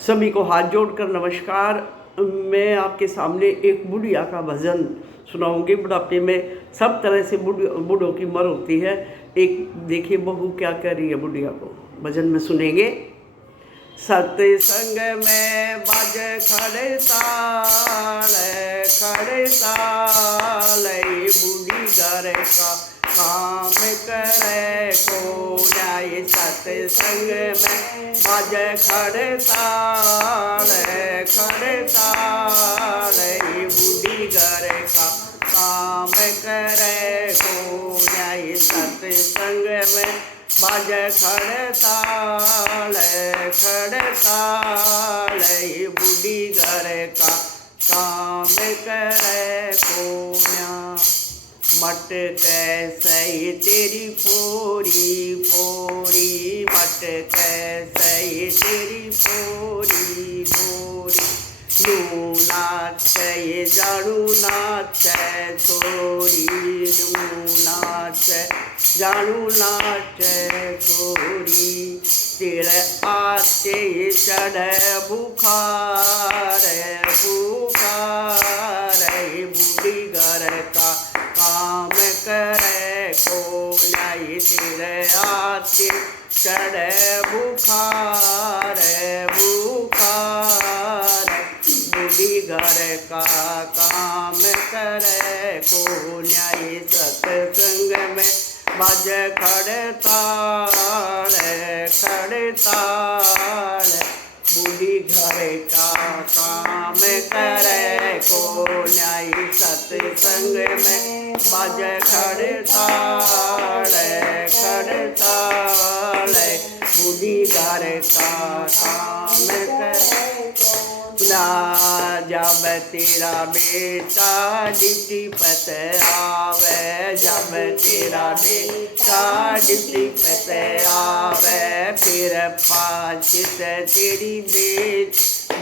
सभी को हाथ जोड़कर नमस्कार। मैं आपके सामने एक बुढ़िया का भजन सुनाऊंगी। बुढ़ापे में सब तरह से बूढ़ों की मर होती है। एक देखिए बहू क्या कह रही है बुढ़िया को, भजन में सुनेंगे। सत्संग में बाज खड़े ताल, बूढ़ी घर का काम करे को जाए। सत्संग में बाज खड़े ताल, बूढ़ी घर का काम करे को जाए। सत्संग में बाज खड़ताल, बूढ़ी घर का काम करे कोन्या। मट कैसे तेरी पोरी पोरी, मट कैसे तेरी पोरी पोरी। नू नाचे जानू नाचे छोरी, नू नाचे जानू नाचे छोरी। तेरे आते चढ़े बुखार, बूढ़ी घर का काम करे को नहीं। तेरे आते चढ़े बुखार, बूढ़ी घर का काम करे को न्याय। सत्संग में बाज खड़ताल, बूढ़ी घर का काम करे को न्याय। सत्संग में बाज खड़ताल, बूढ़ी घर का काम करे। जब तेरा बेटा ड्यूटी पर आवे, जब तेरा बेटा ड्यूटी पर आवे, फिर पाचित तेरी बेद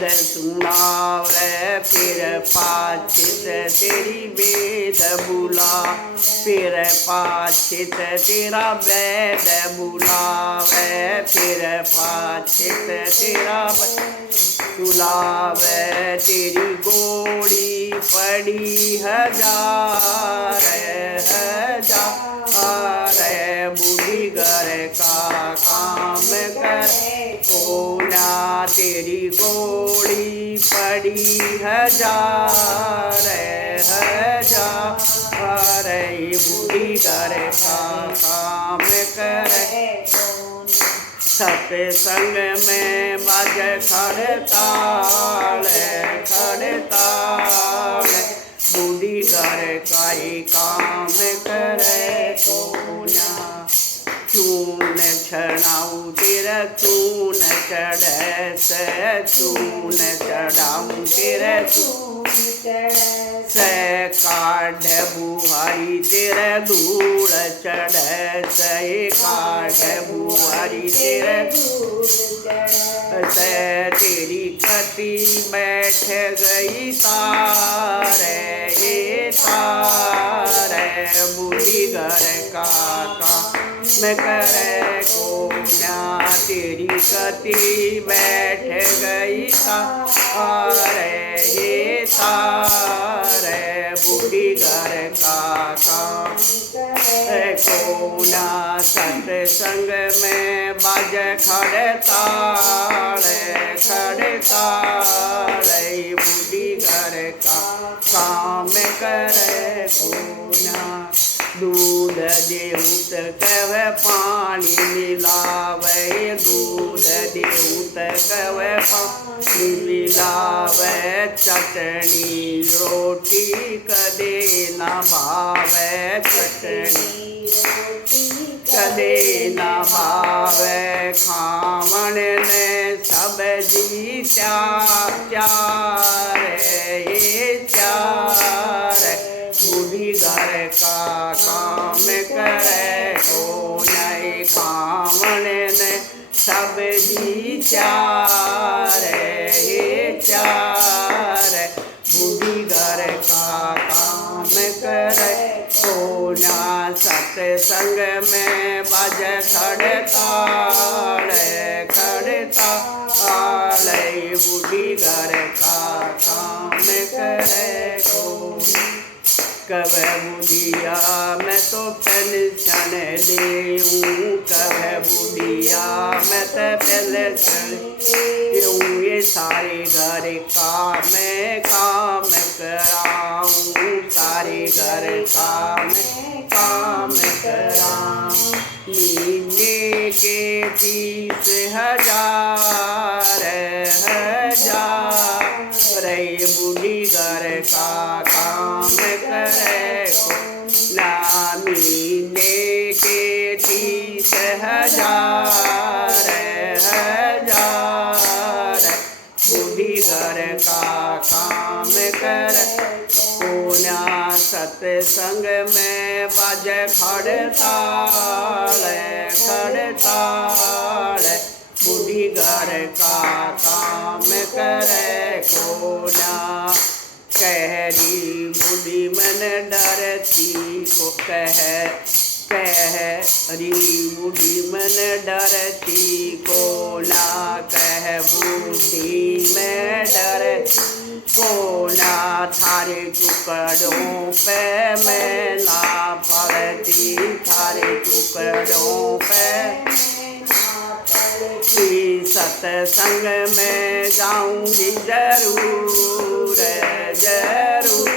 सुनावे, फिर पाचित तेरी बेद बुला, फिर पाचित तेरा वेद बुलावे, फिर पाचित तेरा बुलावे। तेरी गोली पड़ी हजार, बूढ़ी घर का काम करे कोना। तेरी गोली पड़ी हजार, बूढ़ी घर का काम करे। सत्संग में बाज खड़ताल, बूढ़ी घर का ही काम करे कोना। चून चढ़ाऊँ तेरा चून चढ़े से, चून चढ़ाऊँ तेरा चून से। काढ़ बुहारी तेरे धूल चढ़े से, काढ़ बुहारी तेरे धूल से। तेरी कति बैठ गई तारे, बूढ़ी घर का काम करे कोन्या। तेरी कति बैठ गई तारे, बूढ़ी घर का काम कोना। सत्संग में बाज खड़ताल, बूढ़ी घर का काम करे कोना। दूध देउत कवे पानी मिलावे, दूध देउत कवे पानी मिलावे। चटनी रोटी कदे न भावे, चटनी कदे न भावे। खावन ने सब्जी चार, बूढ़ी घर का काम करे को नहीं। खावन ने सब्जी चार, बूढ़ी घर का काम करे कोना। सत्संग में बाज खड़ताल, बूढ़ी घर का काम करे कोई। कब बुढ़िया मैं तो पेंशन लेऊँ, कब बुढ़िया मैं तो पेंशन लेऊँ। ये सारे घर का मैं काम कराऊँ, सारे घर का मैं काम कराऊँ। महीने के 30,000 रे बूढ़ी घर का काम करे को ना। महीने के 30,000 बूढ़ी घर का काम करे कोना। सत्संग में बाजे खड़ताल खड़ताल, बूढ़ी घर का काम करे कोना। कहरी बूढ़ी मन डरती को कहरी बूढ़ी मन डरती को ना। कह बूढ़ी में डरती को ना, थारे टुकड़ों पे मैं ना पड़ती, थारे टुकड़ों पे सत्संग में जाऊंगी जरूर जरूर।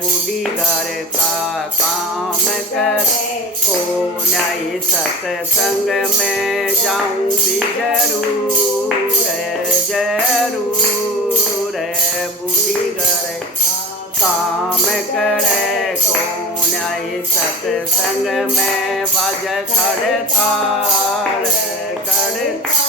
बूढ़ी घर का काम करे को नहीं, सत्संग में जाऊंगी जरूर जरूर। बूढ़ी घर काम करे को नहीं, सत्संग में बज खड़ताल खड़ताल।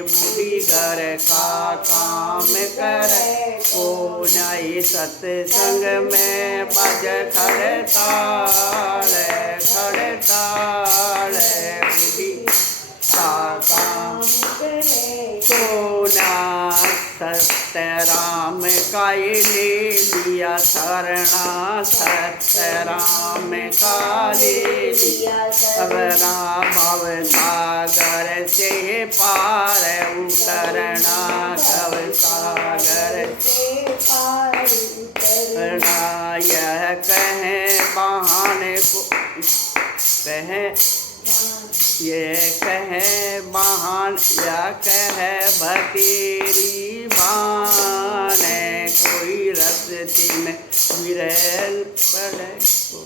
बूढ़ी घर का काम करे को नहीं, सत्संग में बज खड़ताल खड़ताल। बूढ़ी का काम को ना। सत्यराम का ये ले लिया शरणा, सत्यराम का ले लिया शरणा। भव सागर से पार उतरना, भव सागर से पार उतरना। यह कहें बहाने को कहें, ये कहे बहान या कहे भतेरी बाने, कोई रस्ते में विरल पड़े को।